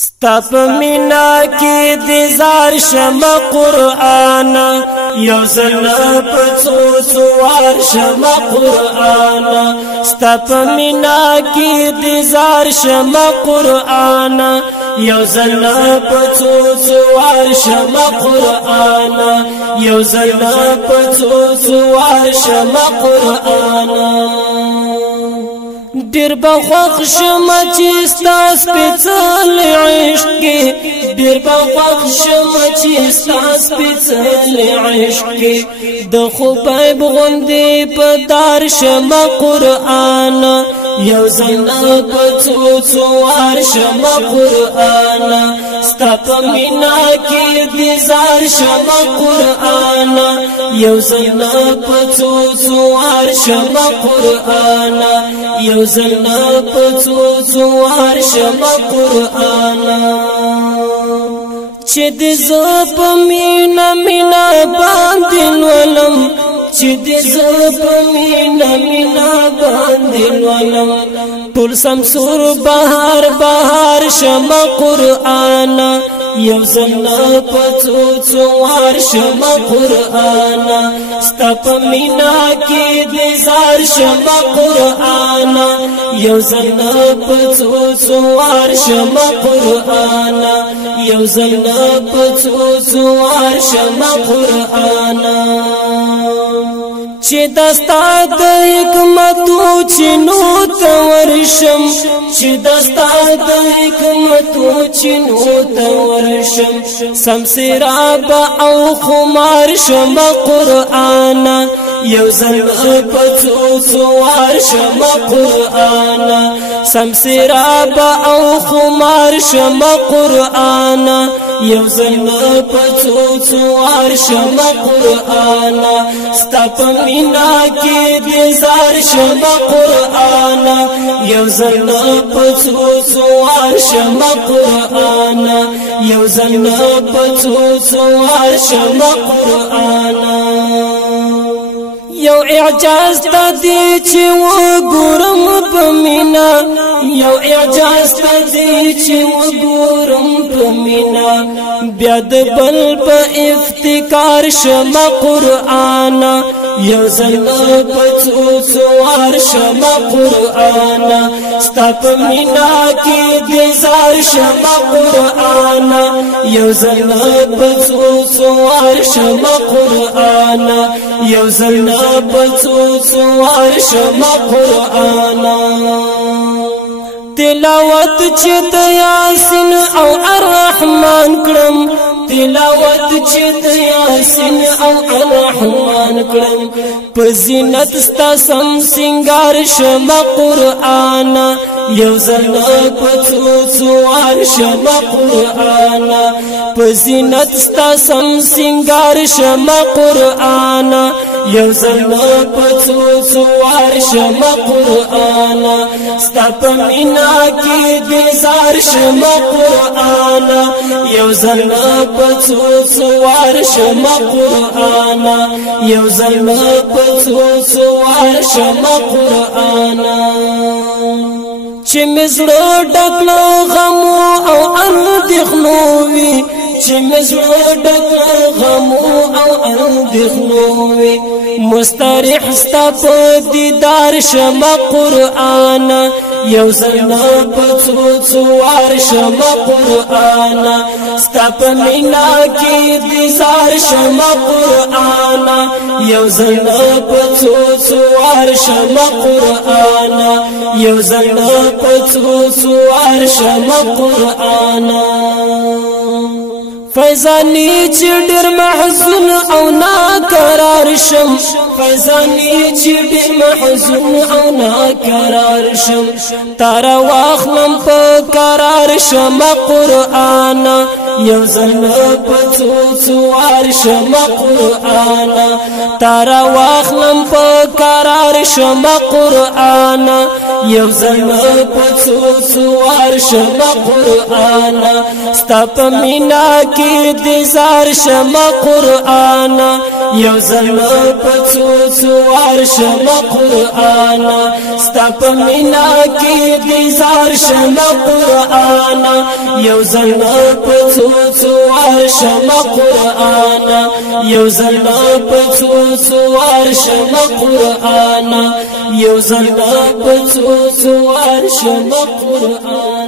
ستپ مینا کی دیزار شم قرآن یو زل پڅو څوار شم قرآن ستپ مینا کی دیزار شم قرآن یو زل پڅو څوار شم قرآن یو زل پڅو څوار شم قرآن ډیر بخښ شم چې ستاس پڅل عشق کې ډیر بخښ شم چې ستاس پڅل عشق کې د خوبای بغوندې په دار شم قرآن یو زل پڅو څوار شم قرآن ستپ مینا کې دیزار شم قرآن یو زل پڅو څوار شم قرآن یو زل پڅو څوار شم قرآن چې د زپ مینا مینا باندې ولم چې د زپ مینا مینا باندې ولم ټول سمسور بهار بهار شم قرآن یو زل پڅو څوار شم قرآن ستپ مینا کې دیزار شم قرآن یو زل پڅو څوار شم قرآن یو زل پڅو څوار شم قرآن چې دستا د حکمتو چینو ته ورشم چې دستا د حکمتو چینو ته ورشم سمسراب او خمار شم قرآن یو زل پڅو څوار شم قرآن سمسراب او خمار شم قرآن یو زل پڅو څوار شم قرآن ستپ مینا کې دیزار شم قرآن یو زل پڅو څوار شم قرآن یو زل پڅو څوار شم قرآن یو اعجاز تا دی چې وګورم په مینا یو اعجاز تا دی چې وګورم په مینا بیا د بل په افتکار شم قرآن یو زل پڅو څوار شم قرآن ستپ مینا کې دیزار شم قرآن یو زل پڅو څوار شم قرآن یو زل پڅو څوار شم قرآن تلاوت چې د یاسین او الرحمن کړم تلاوت چې د یاسین او الرحمن کړم په زینت ستا سم سنگار شم قرآن یو زل پڅو څوار شم قرآن په زینت ستا سم سنگار شم قرآن یو زل پڅو څوار شم قرآن ستپ مینا کې دیزار شم قرآن یو زل پڅو څوار شم قرآن یو زل پڅو څوار شم قرآن چې مزړه ډکلو غمو او اندېښنو وي چې مزړه ډکلو غمو او اندېښنو وي مستریح ستا په دیدار شم قرآن یو زل پڅو څوار شم قرآن ستپ مینا کې دیزار شم قرآن یو زل پڅو څوار شم قرآن یو زل پڅو څوار شم قرآن فیضانی چې ډېر محزون او ناقرار شم فیضانی چې ډېر محزون او ناقرار شم تار واخلم په قرار شم قرآن یو ځل په څو ورشم قرآن تارا واخلم په قرار شم قرآن یو ځل په څو ورشم قرآن ستا په مینا کې د زار شم قرآن یو ځل په څو ورشم قرآن ستا په مینا کې د زار شم قرآن یو ځل په څو ورشم قرآن یو ځل په څو ورشم قرآن یو ځل په څو ورشم قرآن